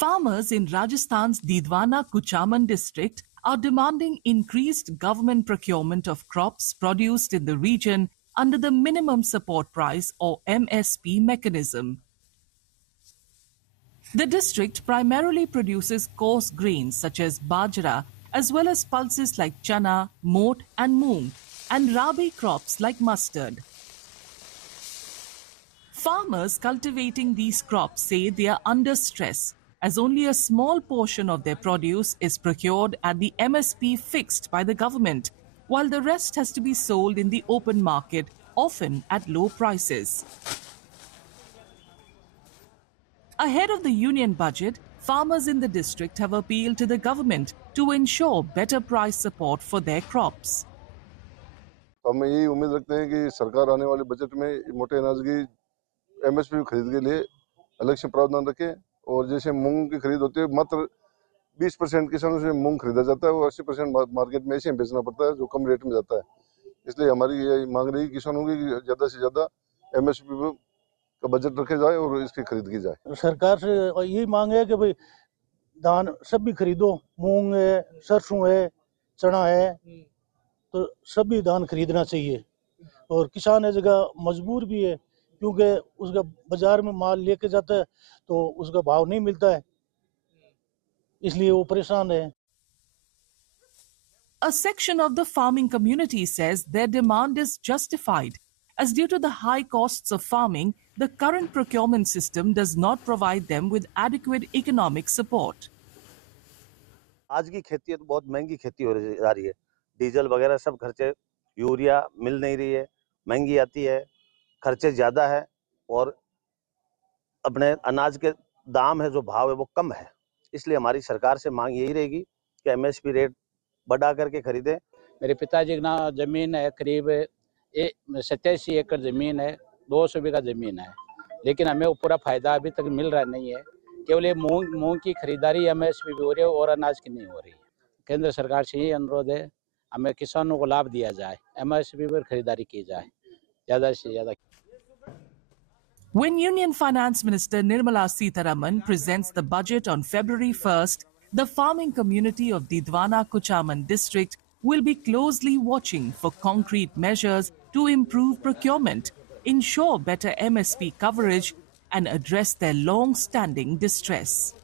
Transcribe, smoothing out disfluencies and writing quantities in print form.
Farmers in Rajasthan's Didwana Kuchaman district are demanding increased government procurement of crops produced in the region under the minimum support price or MSP mechanism. The district primarily produces coarse grains such as bajra, as well as pulses like chana, moat and moong, and rabi crops like mustard. Farmers cultivating these crops say they are under stress, as only a small portion of their produce is procured at the MSP fixed by the government, while the rest has to be sold in the open market, often at low prices. Ahead of the union budget, farmers in the district have appealed to the government to ensure better price support for their crops. हम यही उम्मीद रखते हैं कि सरकार आने वाले बजट में मोटे अनाज की एमएसपी खरीद के लिए अलग से प्रावधान रखे और जैसे मूंग की खरीद होती है मात्र 20% किसानों से मूंग खरीदा जाता है और 80% मार्केट में ऐसे बेचना पड़ता है जो कम रेट में जाता है। इसलिए हमारी ये मांग रही किसानों की ज्यादा से ज्यादा एमएसपी का बजट रखे जाए और इसकी खरीद की जाए। सरकार से यही मांग है कि भाई धान सब भी खरीदो, मूंग है, सरसों है, चना है, तो सभी धान खरीदना चाहिए। और किसान है जगह मजबूर भी है क्योंकि उसका बाजार में माल लेके जाता है तो उसका भाव नहीं मिलता है, इसलिए वो परेशान है। A section of the farming community says their demand is justified, as due to the high costs of farming, the current procurement system does not provide them with adequate economic support. आज की खेती है तो बहुत महंगी खेती हो रही है, डीजल वगैरह सब खर्चे, यूरिया मिल नहीं रही है, महंगी आती है, खर्चे ज़्यादा है और अपने अनाज के दाम है जो भाव है वो कम है। इसलिए हमारी सरकार से मांग यही रहेगी कि एमएसपी रेट बढ़ा करके खरीदें। मेरे पिताजी की ना ज़मीन है, करीब 87 एकड़ ज़मीन है, 200 बीघा ज़मीन है, लेकिन हमें वो पूरा फ़ायदा अभी तक मिल रहा नहीं है। केवल ये मूंग की खरीदारी एमएसपी भी हो रही है और अनाज की नहीं हो रही है। केंद्र सरकार से यही अनुरोध है, हमें किसानों को लाभ दिया जाए, एमएसपी पर खरीदारी की जाए ज़्यादा से ज़्यादा। When Union Finance Minister Nirmala Sitharaman presents the budget on February 1st, the farming community of Didwana Kuchaman district will be closely watching for concrete measures to improve procurement, ensure better MSP coverage, and address their long-standing distress.